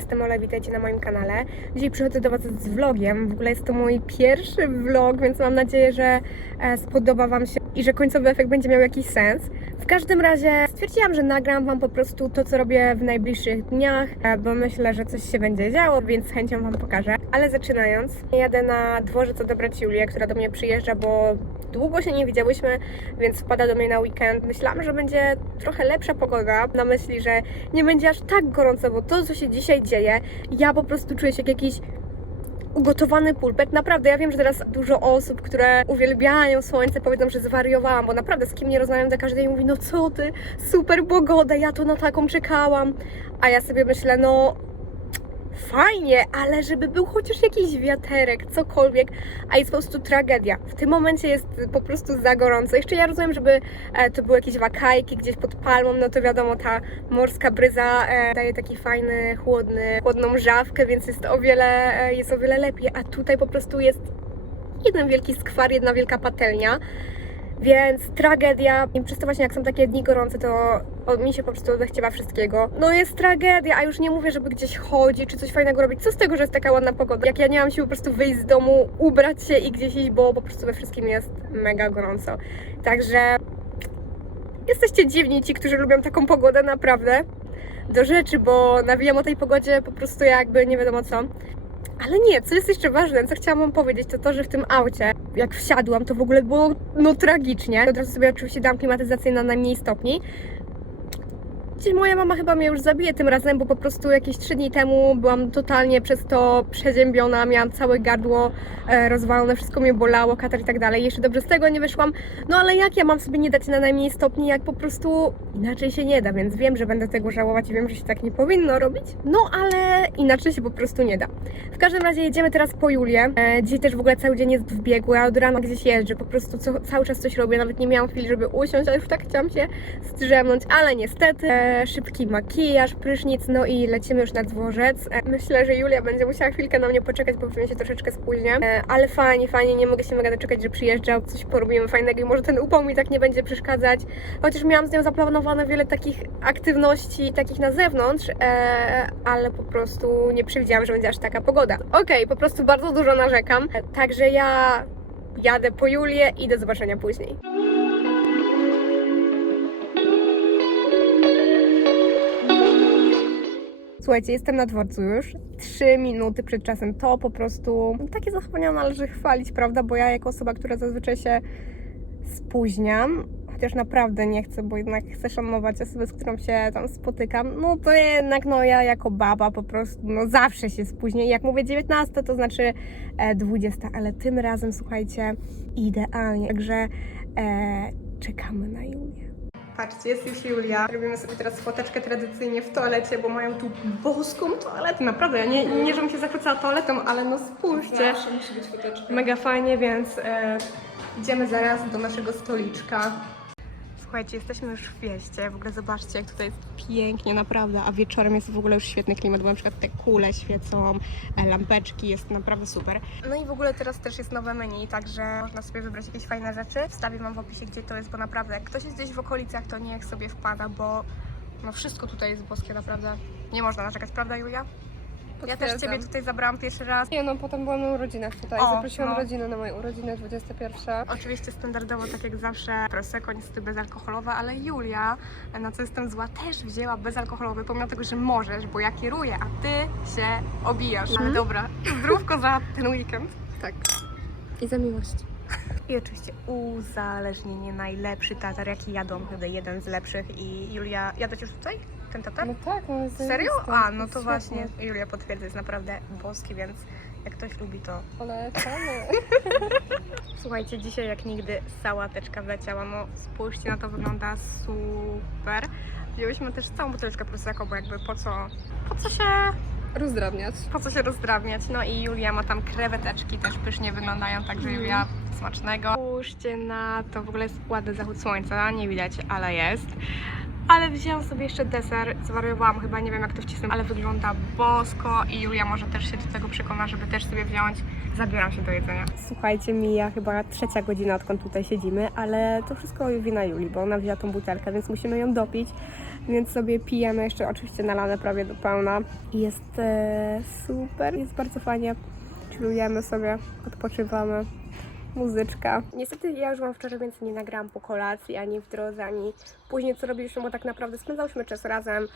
jestem Ola, witajcie na moim kanale. Dzisiaj przychodzę do Was z vlogiem. W ogóle jest to mój pierwszy vlog, więc mam nadzieję, że spodoba Wam się i że końcowy efekt będzie miał jakiś sens. W każdym razie stwierdziłam, że nagram Wam po prostu to, co robię w najbliższych dniach, bo myślę, że coś się będzie działo, więc z chęcią Wam pokażę. Ale zaczynając, jadę na dworzec odebrać Julię, która do mnie przyjeżdża, bo długo się nie widziałyśmy, więc wpada do mnie na weekend. Myślałam, że będzie trochę lepsza pogoda, na myśli, że nie będzie aż tak gorąco, bo to, co się dzisiaj dzieje, ja po prostu czuję się jak jakiś ugotowany pulpet. Naprawdę, ja wiem, że teraz dużo osób, które uwielbiają słońce, powiedzą, że zwariowałam, bo naprawdę z kim nie rozmawiam, to każdy dzień mówi, no co ty, super pogoda, ja tu na taką czekałam. A ja sobie myślę, no fajnie, ale żeby był chociaż jakiś wiaterek, cokolwiek, a jest po prostu tragedia. W tym momencie jest po prostu za gorąco. Jeszcze ja rozumiem, żeby to były jakieś wakajki gdzieś pod palmą, no to wiadomo, ta morska bryza daje taki fajny, chłodną żawkę, więc jest o wiele lepiej, a tutaj po prostu jest jeden wielki skwar, jedna wielka patelnia. Więc tragedia. I przez to właśnie jak są takie dni gorące, to mi się po prostu zachciewa wszystkiego. No jest tragedia, a już nie mówię, żeby gdzieś chodzić, czy coś fajnego robić. Co z tego, że jest taka ładna pogoda? Jak ja nie mam siły po prostu wyjść z domu, ubrać się i gdzieś iść, bo po prostu we wszystkim jest mega gorąco. Także jesteście dziwni ci, którzy lubią taką pogodę, naprawdę. Do rzeczy, bo nawijam o tej pogodzie po prostu jakby nie wiadomo co. Ale nie, co jest jeszcze ważne, co chciałam Wam powiedzieć, to to, że w tym aucie, jak wsiadłam, to w ogóle było no tragicznie. Od razu sobie oczywiście dałam klimatyzację na najmniej stopni. Gdzie moja mama chyba mnie już zabije tym razem, bo po prostu jakieś 3 dni temu byłam totalnie przez to przeziębiona, miałam całe gardło rozwalone, wszystko mnie bolało, katar i tak dalej. Jeszcze dobrze z tego nie wyszłam, no ale jak ja mam sobie nie dać na najmniej stopni, jak po prostu inaczej się nie da, więc wiem, że będę tego żałować i wiem, że się tak nie powinno robić, no ale inaczej się po prostu nie da. W każdym razie jedziemy teraz po Julię. Dzisiaj też w ogóle cały dzień jest w biegu, ja od rana gdzieś jeżdżę, po prostu cały czas coś robię, nawet nie miałam chwili, żeby usiąść, ale już tak chciałam się zdrzemnąć, ale niestety szybki makijaż, prysznic, no i lecimy już na dworzec. Myślę, że Julia będzie musiała chwilkę na mnie poczekać, bo pewnie się troszeczkę spóźnię, ale fajnie, nie mogę się mega doczekać, że przyjeżdża, coś porobimy fajnego i może ten upał mi tak nie będzie przeszkadzać, chociaż miałam z nią zaplanowane wiele takich aktywności, takich na zewnątrz, ale po prostu nie przewidziałam, że będzie aż taka pogoda. Okej, po prostu bardzo dużo narzekam, także ja jadę po Julię i do zobaczenia później. Słuchajcie, jestem na dworcu już 3 minuty przed czasem. To po prostu takie zachowania należy chwalić, prawda? Bo ja jako osoba, która zazwyczaj się spóźniam, chociaż naprawdę nie chcę, bo jednak chcę szanować osobę, z którą się tam spotykam, no to jednak no ja jako baba po prostu no zawsze się spóźnię. I jak mówię 19, to znaczy 20, ale tym razem, słuchajcie, idealnie. Także czekamy na Julię. Patrzcie, jest już Julia. Robimy sobie teraz foteczkę tradycyjnie w toalecie, bo mają tu boską toaletę. Naprawdę, ja nie żebym się zachwycała toaletą, ale no spójrzcie. Zawsze musi być foteczka. Mega fajnie, więc idziemy zaraz do naszego stoliczka. Słuchajcie, jesteśmy już w Fieście. W ogóle zobaczcie, jak tutaj jest pięknie, naprawdę. A wieczorem jest w ogóle już świetny klimat, bo na przykład te kule świecą, lampeczki, jest naprawdę super. No i w ogóle teraz też jest nowe menu, także można sobie wybrać jakieś fajne rzeczy. Wstawię Wam w opisie, gdzie to jest, bo naprawdę jak ktoś jest gdzieś w okolicach, to niech sobie wpada, bo no wszystko tutaj jest boskie, naprawdę. Nie można narzekać, prawda Julia? Ja też Ciebie tutaj zabrałam pierwszy raz. Nie no, potem byłam na urodzinach tutaj. O, Zaprosiłam no. rodzinę na moje urodziny 21. Oczywiście standardowo, tak jak zawsze, prosecco, niestety bezalkoholowe, ale Julia, na co jestem zła, też wzięła bezalkoholowy, pomimo tego, że możesz, bo ja kieruję, a Ty się obijasz. Ale dobra, zdrówko za ten weekend. Tak. I za miłość. I oczywiście uzależnienie, najlepszy tatar, jaki jadą, chyba jeden z lepszych. I Julia, jadać już tutaj? Ten tatar? No tak, no jest Serio? zajebiste. A, no to Jest właśnie świetne. Julia potwierdza, jest naprawdę boski, więc jak ktoś lubi, to Polecamy. słuchajcie, dzisiaj jak nigdy sałateczka wleciała, no spójrzcie na to, wygląda super. Wzięłyśmy też całą buteleczkę prosecco, bo jakby po co się rozdrabniać. No i Julia ma tam kreweteczki, też pysznie wyglądają, także Julia, smacznego. Spójrzcie na to, w ogóle jest ładny zachód słońca, nie widać, ale jest. Ale wzięłam sobie jeszcze deser, zwariowałam chyba, nie wiem jak to wcisnę, ale wygląda bosko i Julia może też się do tego przekona, żeby też sobie wziąć. Zabieram się do jedzenia. Słuchajcie, mija chyba 3. godzina, odkąd tutaj siedzimy, ale to wszystko wina Julii, bo ona wzięła tą butelkę, więc musimy ją dopić, więc sobie pijemy, jeszcze oczywiście nalane prawie do pełna. I jest super, jest bardzo fajnie, chillujemy sobie, odpoczywamy. Muzyczka. Niestety ja już wam wczoraj więcej nie nagrałam po kolacji, ani w drodze, ani później co robiliśmy, bo tak naprawdę spędzałyśmy czas razem,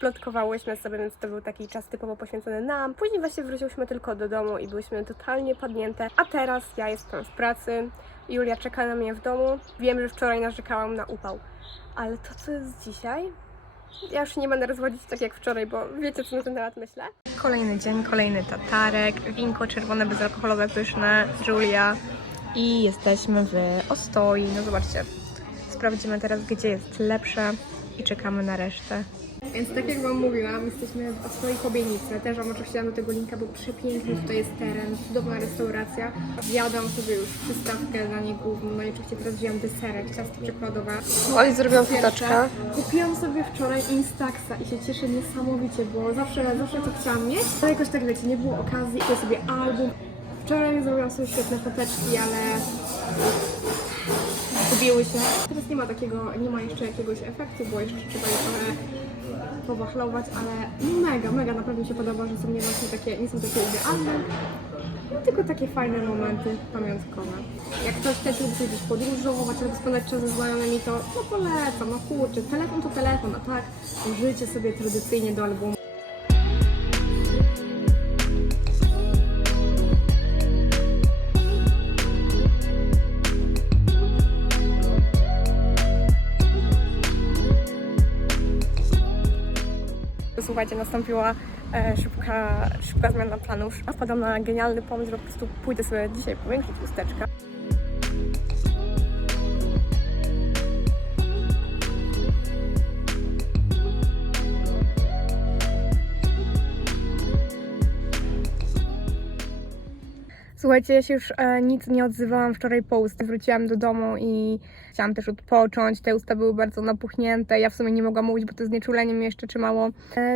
plotkowałyśmy sobie, więc to był taki czas typowo poświęcony nam. Później właśnie wróciłyśmy tylko do domu i byłyśmy totalnie padnięte, a teraz ja jestem w pracy, Julia czeka na mnie w domu. Wiem, że wczoraj narzekałam na upał, ale to co jest dzisiaj? Ja już się nie będę rozwodzić tak jak wczoraj, bo wiecie co na ten temat myślę? Kolejny dzień, kolejny tatarek, winko czerwone, bezalkoholowe, pyszne, Julia. I jesteśmy w Ostoi. No zobaczcie, sprawdzimy teraz, gdzie jest lepsze i czekamy na resztę. Więc tak jak wam mówiłam, jesteśmy w Ostoi Kobienicy. Też wam oczywiście dam do tego linka, bo przepiękny tutaj jest teren, cudowna restauracja. Zjadłam sobie już przystawkę dla niej główną, no i oczywiście teraz wziąłam deserek, ciasto czekoladowe. Oli zrobiłam fitaczka. Kupiłam sobie wczoraj Instaxa i się cieszę niesamowicie, bo zawsze to chciałam mieć. Ale jakoś tak wiecie, nie było okazji, kupię sobie album. Wczoraj zrobiłam sobie świetne foteczki, ale zgubiły się. Teraz nie ma jeszcze jakiegoś efektu, bo jeszcze trzeba je trochę powachlować, ale mega, naprawdę mi się podoba, że są nie są takie idealne, no, tylko takie fajne momenty pamiątkowe. Jak ktoś też lubi sobie gdzieś podróżować albo spędzać czas ze znajomymi, to no polecam, no kurczę, telefon to telefon, a tak życie sobie tradycyjnie do albumu. Słuchajcie, nastąpiła szybka zmiana planów. Wpadłam na genialny pomysł, że po prostu pójdę sobie dzisiaj powiększyć chusteczkę. Słuchajcie, ja się już nic nie odzywałam wczoraj po usta. Wróciłam do domu i chciałam też odpocząć. Te usta były bardzo napuchnięte. Ja w sumie nie mogłam mówić, bo to znieczulenie mnie jeszcze trzymało.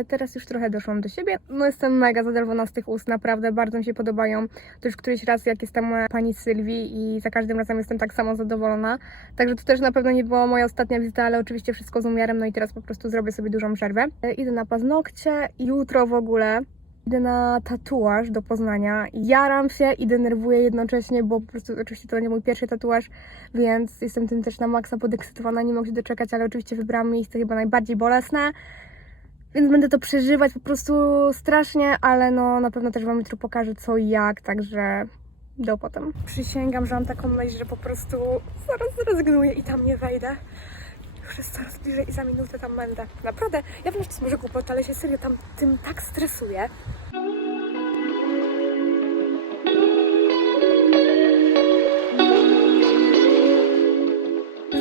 Teraz już trochę doszłam do siebie. No jestem mega zadowolona z tych ust, naprawdę bardzo mi się podobają. To już któryś raz jak jestem u pani Sylwii i za każdym razem jestem tak samo zadowolona. Także to też na pewno nie była moja ostatnia wizyta, ale oczywiście wszystko z umiarem. No i teraz po prostu zrobię sobie dużą przerwę. Idę na paznokcie. Jutro w ogóle idę na tatuaż do Poznania. Jaram się i denerwuję jednocześnie, bo po prostu oczywiście to będzie mój pierwszy tatuaż, więc jestem tym też na maksa podekscytowana, nie mogę się doczekać, ale oczywiście wybrałam miejsce chyba najbardziej bolesne, więc będę to przeżywać po prostu strasznie, ale no na pewno też wam jutro pokażę co i jak, także do potem. Przysięgam, że mam taką myśl, że po prostu zaraz zrezygnuję i tam nie wejdę. Już jest coraz bliżej i za minutę tam będę. Naprawdę, ja wiem, że to jest może głupota, ale się serio tam tym tak stresuję.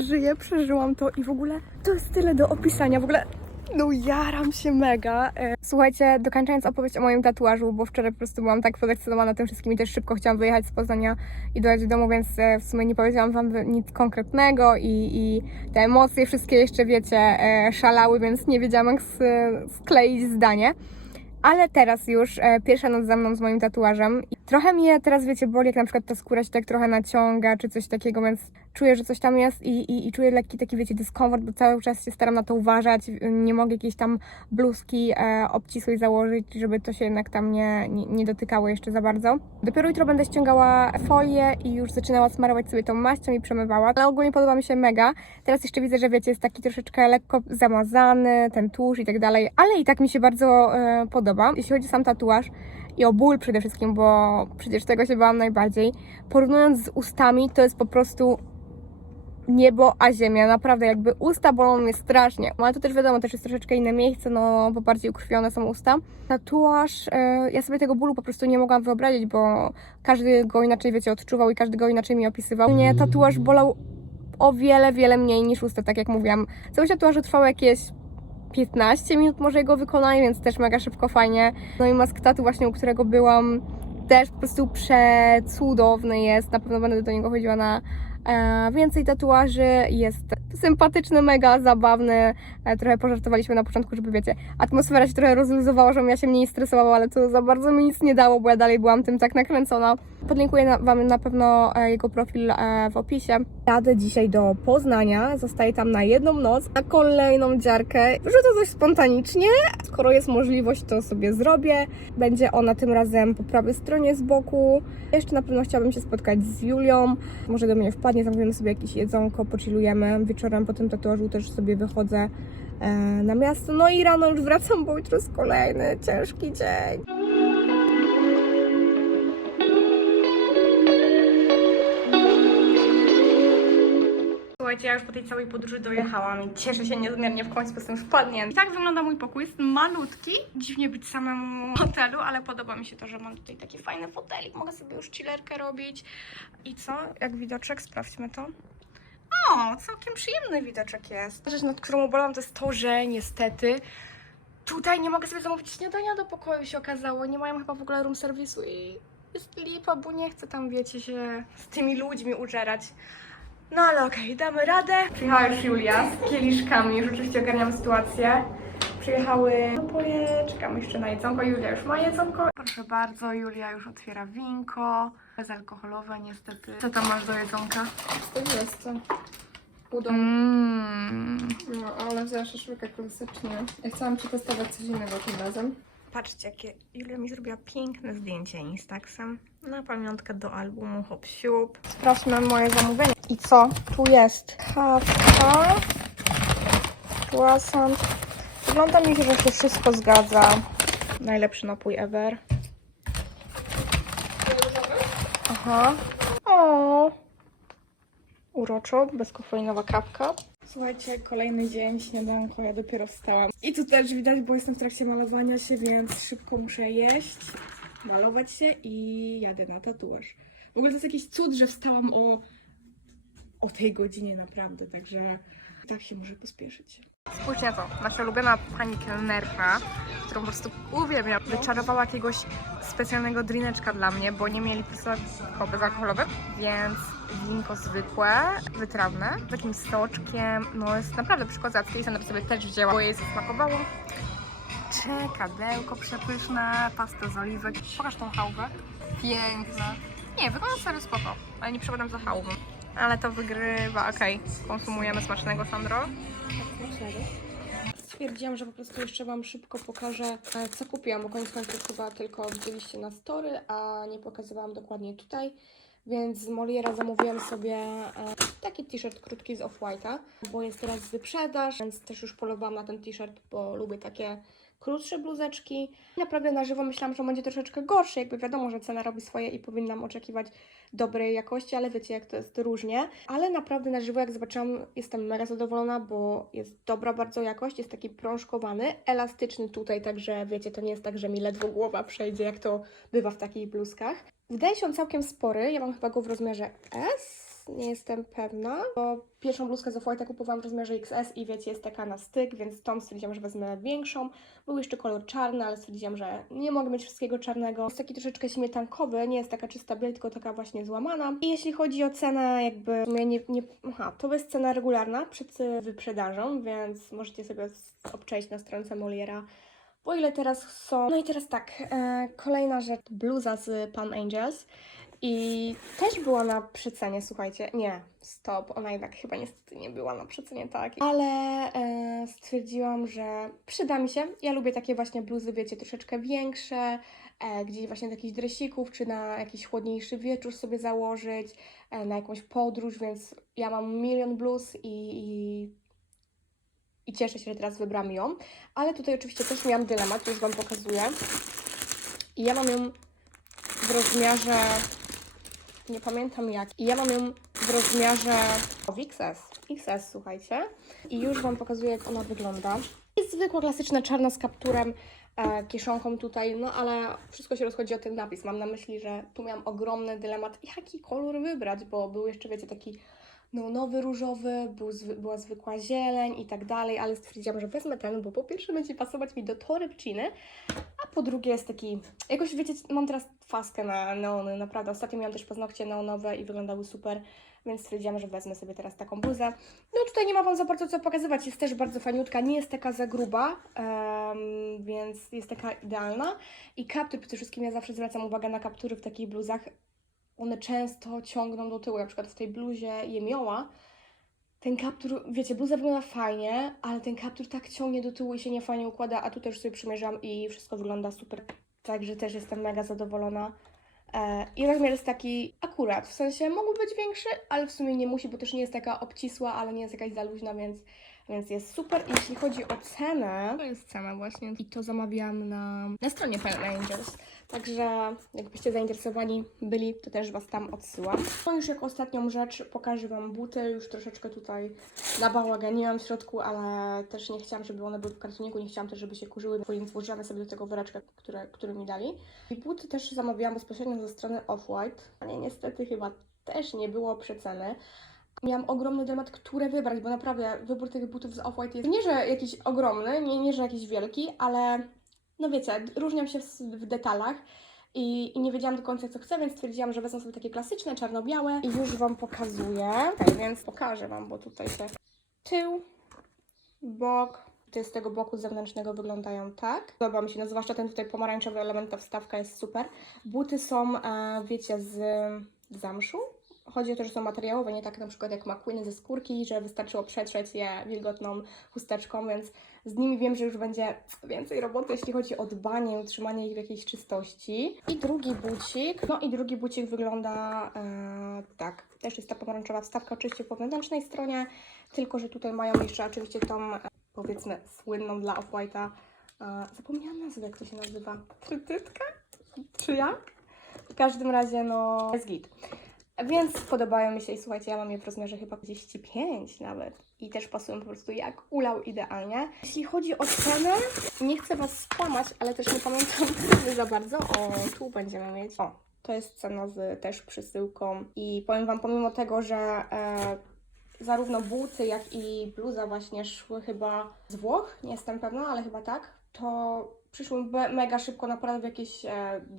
Żyję, przeżyłam to i w ogóle to jest tyle do opisania. W ogóle no jaram się mega. Słuchajcie, dokończając opowieść o moim tatuażu, bo wczoraj po prostu byłam tak podekscytowana tym wszystkim i też szybko chciałam wyjechać z Poznania i dojechać do domu, więc w sumie nie powiedziałam wam nic konkretnego i te emocje wszystkie jeszcze, wiecie, szalały, więc nie wiedziałam jak skleić zdanie. Ale teraz już pierwsza noc za mną z moim tatuażem. I trochę mnie teraz, wiecie, boli, jak na przykład ta skóra się tak trochę naciąga, czy coś takiego, więc czuję, że coś tam jest i czuję lekki taki, wiecie, dyskomfort, bo cały czas się staram na to uważać. Nie mogę jakiejś tam bluzki obcisłej założyć, żeby to się jednak tam nie dotykało jeszcze za bardzo. Dopiero jutro będę ściągała folię i już zaczynała smarować sobie tą maścią i przemywała. Ale ogólnie podoba mi się mega. Teraz jeszcze widzę, że wiecie, jest taki troszeczkę lekko zamazany, ten tusz i tak dalej, ale i tak mi się bardzo podoba. Jeśli chodzi o sam tatuaż i o ból przede wszystkim, bo przecież tego się bałam najbardziej. Porównując z ustami, to jest po prostu niebo a ziemia, naprawdę jakby usta bolą mnie strasznie, ale to też wiadomo, też jest troszeczkę inne miejsce, no bo bardziej ukrwione są usta. Tatuaż, ja sobie tego bólu po prostu nie mogłam wyobrazić, bo każdy go inaczej, wiecie, odczuwał i każdy go inaczej mi opisywał. Mnie tatuaż bolał o wiele mniej niż usta, tak jak mówiłam. Całość tatuażu trwało jakieś 15 minut może jego wykonanie, więc też mega szybko, fajnie. No i mask tatu właśnie, u którego byłam, też po prostu przecudowny jest. Na pewno będę do niego chodziła Więcej tatuaży, jest sympatyczny, mega zabawny. Trochę pożartowaliśmy na początku, żeby wiecie, atmosfera się trochę rozluzowała, żebym ja się mniej stresowała, ale to za bardzo mi nic nie dało, bo ja dalej byłam tym tak nakręcona. Podlinkuję Wam na pewno jego profil w opisie. Jadę dzisiaj do Poznania, zostaję tam na jedną noc, na kolejną dziarkę. Wrzucę coś spontanicznie, skoro jest możliwość, to sobie zrobię. Będzie ona tym razem po prawej stronie z boku. Jeszcze na pewno chciałabym się spotkać z Julią. Może do mnie wpadnie, zamówimy sobie jakieś jedzonko, pochillujemy. Wieczorem po tym tatuażu też sobie wychodzę na miasto. No i rano już wracam, bo jutro jest kolejny ciężki dzień. Słuchajcie, ja już po tej całej podróży dojechałam i cieszę się niezmiernie, w końcu jestem wpadnięta. I tak wygląda mój pokój, jest malutki. Dziwnie być samemu w hotelu, ale podoba mi się to, że mam tutaj taki fajny fotelik, mogę sobie już chillerkę robić. I co? Jak widoczek? Sprawdźmy to. O, całkiem przyjemny widoczek jest. Rzecz, nad którą ubolałam, to jest to, że niestety tutaj nie mogę sobie zamówić śniadania do pokoju, się okazało. Nie mają chyba w ogóle room serwisu i jest lipa, bo nie chcę tam, wiecie, się z tymi ludźmi użerać. No ale okej, damy radę. Przyjechała już Julia z kieliszkami, już oczywiście ogarniam sytuację. Przyjechały napoje, czekam jeszcze na jedzonko. Julia już ma jedzonko. Proszę bardzo, Julia już otwiera winko. Bezalkoholowe niestety. Co tam masz do jedzonka? 40. Udą. No, ale zawsze szybko klasycznie. Ja chciałam przetestować coś innego tym razem. Patrzcie, jakie Julia mi zrobiła piękne zdjęcie Instaxem na pamiątkę do albumu Hop Siup. Sprawdźmy moje zamówienie. I co? Tu jest kawka, croissant. Wygląda mi się, że się wszystko zgadza. Najlepszy napój ever. Aha. O, uroczo, bezkofeinowa kawka. Słuchajcie, kolejny dzień, śniadanko, ja dopiero wstałam. I tu też widać, bo jestem w trakcie malowania się, więc szybko muszę jeść, malować się i jadę na tatuaż. W ogóle to jest jakiś cud, że wstałam o tej godzinie naprawdę, także tak się muszę pospieszyć. Spójrzcie na to, nasza ulubiona pani kelnerka, którą po prostu uwielbiam, wyczarowała jakiegoś specjalnego drineczka dla mnie, bo nie mieli tylko bezalkoholowe, więc winko zwykłe, wytrawne, z takim soczkiem, no jest naprawdę przykozackie i Sandra sobie też wzięła, bo jej zasmakowało. Czekadełko przepyszne, pasta z oliwek, pokaż tą chałwę, piękna. Nie, wygląda serio spoko, ale nie przepadam za chałwą. Ale to wygrywa, okej, konsumujemy smacznego, Sandro. Stwierdziłam, że po prostu jeszcze Wam szybko pokażę, co kupiłam, bo koniec końców chyba tylko widzieliście na story, a nie pokazywałam dokładnie tutaj. Więc z Moliera zamówiłam sobie taki t-shirt krótki z Off-White'a, bo jest teraz wyprzedaż, więc też już polowałam na ten t-shirt, bo lubię takie krótsze bluzeczki. Naprawdę na żywo myślałam, że będzie troszeczkę gorszy, jakby wiadomo, że cena robi swoje i powinnam oczekiwać dobrej jakości, ale wiecie, jak to jest różnie. Ale naprawdę na żywo, jak zobaczyłam, jestem mega zadowolona, bo jest dobra bardzo jakość, jest taki prążkowany, elastyczny tutaj, także wiecie, to nie jest tak, że mi ledwo głowa przejdzie, jak to bywa w takich bluzkach. Wydaje się on całkiem spory, ja mam chyba go w rozmiarze S, nie jestem pewna, bo pierwszą bluzkę z Off-White'a kupowałam w rozmiarze XS i wiecie, jest taka na styk, więc tą stwierdziłam, że wezmę większą. Był jeszcze kolor czarny, ale stwierdziłam, że nie mogę mieć wszystkiego czarnego. Jest taki troszeczkę śmietankowy, nie jest taka czysta biel, tylko taka właśnie złamana. I jeśli chodzi o cenę, jakby w sumie to jest cena regularna przed wyprzedażą, więc możecie sobie obczaić na stronce Moliera, bo ile teraz są. No i teraz tak, kolejna rzecz, bluza z Palm Angels. I też była na przecenie, słuchajcie. Nie, stop, ona jednak chyba niestety nie była na przecenie, tak. Ale stwierdziłam, że przyda mi się. Ja lubię takie właśnie bluzy, wiecie, troszeczkę większe, gdzieś właśnie do jakichś dresików, czy na jakiś chłodniejszy wieczór sobie założyć, na jakąś podróż, więc ja mam milion bluz i cieszę się, że teraz wybrałam ją. Ale tutaj oczywiście też miałam dylemat, już Wam pokazuję. I ja mam ją w rozmiarze... Nie pamiętam jak. I ja mam ją w rozmiarze XS, słuchajcie. I już Wam pokazuję, jak ona wygląda. Jest zwykła, klasyczna, czarna z kapturem, kieszonką tutaj, no ale wszystko się rozchodzi o ten napis. Mam na myśli, że tu miałam ogromny dylemat, jaki kolor wybrać, bo był jeszcze, wiecie, taki neonowy, różowy, była zwykła zieleń i tak dalej, ale stwierdziłam, że wezmę ten, bo po pierwsze będzie pasować mi do torebczyny, a po drugie jest taki, jakoś wiecie, mam teraz faskę na neony, naprawdę. Ostatnio miałam też paznokcie neonowe i wyglądały super, więc stwierdziłam, że wezmę sobie teraz taką bluzę. No tutaj nie ma Wam za bardzo co pokazywać, jest też bardzo fajniutka, nie jest taka za gruba, więc jest taka idealna. I kaptur, przede wszystkim ja zawsze zwracam uwagę na kaptury w takich bluzach, one często ciągną do tyłu, na przykład w tej bluzie Jemioła. Ten kaptur, wiecie, bluza wygląda fajnie, ale ten kaptur tak ciągnie do tyłu i się nie fajnie układa, a tu też sobie przymierzam i wszystko wygląda super. Także też jestem mega zadowolona. I rozmiar jest taki akurat, w sensie mógłby być większy, ale w sumie nie musi, bo też nie jest taka obcisła, ale nie jest jakaś za luźna, więc jest super. I jeśli chodzi o cenę, to jest cena właśnie i to zamawiałam na stronie Planet Angels. Także jakbyście zainteresowani byli, to też Was tam odsyłam. No już jako ostatnią rzecz pokażę Wam buty, już troszeczkę tutaj nabałaganiłam w środku, ale też nie chciałam, żeby one były w kartoniku, nie chciałam też, żeby się kurzyły, więc włożyłam sobie do tego woreczka, który mi dali. I buty też zamawiałam bezpośrednio ze strony Off-White, ale niestety chyba też nie było przeceny. Miałam ogromny dylemat, które wybrać, bo naprawdę wybór tych butów z Off-White jest nie, że jakiś ogromny, nie, że jakiś wielki, ale no wiecie, różnią się w detalach i nie wiedziałam do końca co chcę, więc stwierdziłam, że wezmę sobie takie klasyczne, czarno-białe i już Wam pokazuję. Okay, więc pokażę Wam, bo tutaj te tył, bok, to z tego boku zewnętrznego wyglądają tak. Podoba mi się, no zwłaszcza ten tutaj pomarańczowy element, ta wstawka jest super. Buty są, wiecie, z zamszu. Chodzi o to, że są materiałowe, nie tak na przykład jak McQueen ze skórki, że wystarczyło przetrzeć je wilgotną chusteczką, więc z nimi wiem, że już będzie więcej roboty, jeśli chodzi o dbanie i utrzymanie ich w jakiejś czystości. I drugi bucik, no i drugi bucik wygląda tak. Też jest ta pomarańczowa wstawka oczywiście po wewnętrznej stronie, tylko że tutaj mają jeszcze oczywiście tą, powiedzmy, słynną dla Off-White'a, zapomniałam nazwy, jak to się nazywa, trytytka? Czy jak? W każdym razie, no, jest git. Więc podobają mi się i słuchajcie, ja mam je w rozmiarze chyba 45 nawet i też pasują po prostu jak ulał idealnie. Jeśli chodzi o cenę, nie chcę Was skłamać, ale też nie pamiętam ceny za bardzo. O, tu będziemy mieć. O, to jest cena z też przysyłką i powiem Wam, pomimo tego, że zarówno buty, jak i bluza właśnie szły chyba z Włoch, nie jestem pewna, ale chyba tak, to przyszły mega szybko, naprawdę w jakieś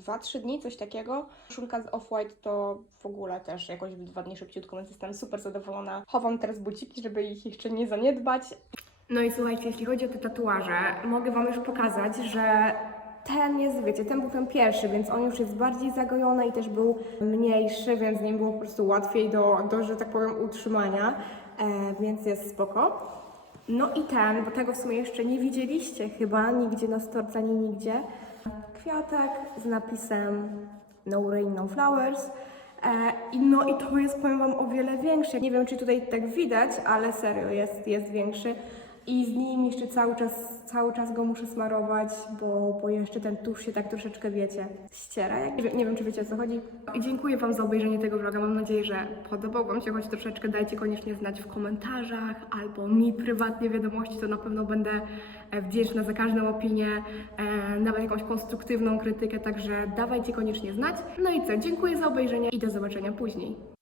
2-3 dni, coś takiego. Koszulka z Off-White to w ogóle też jakoś w 2 dni szybciutko, więc jestem super zadowolona. Chowam teraz buciki, żeby ich jeszcze nie zaniedbać. No i słuchajcie, jeśli chodzi o te tatuaże, mogę Wam już pokazać, że ten jest, wiecie, ten był ten pierwszy, więc on już jest bardziej zagojony i też był mniejszy, więc z nim było po prostu łatwiej do że tak powiem, utrzymania, więc jest spoko. No i ten, bo tego w sumie jeszcze nie widzieliście chyba nigdzie na storce, ani nigdzie. Kwiatek z napisem No Rain, No Flowers. No i to jest, powiem Wam, o wiele większe. Nie wiem, czy tutaj tak widać, ale serio, jest większy. I z nim jeszcze cały czas go muszę smarować, bo jeszcze ten tusz się tak troszeczkę, wiecie, ściera. Nie wiem, czy wiecie, o co chodzi. I dziękuję Wam za obejrzenie tego vloga. Mam nadzieję, że podobał Wam się choć troszeczkę. Dajcie koniecznie znać w komentarzach albo mi prywatnie wiadomości. To na pewno będę wdzięczna za każdą opinię, nawet jakąś konstruktywną krytykę, także dawajcie koniecznie znać. No i co, dziękuję za obejrzenie i do zobaczenia później.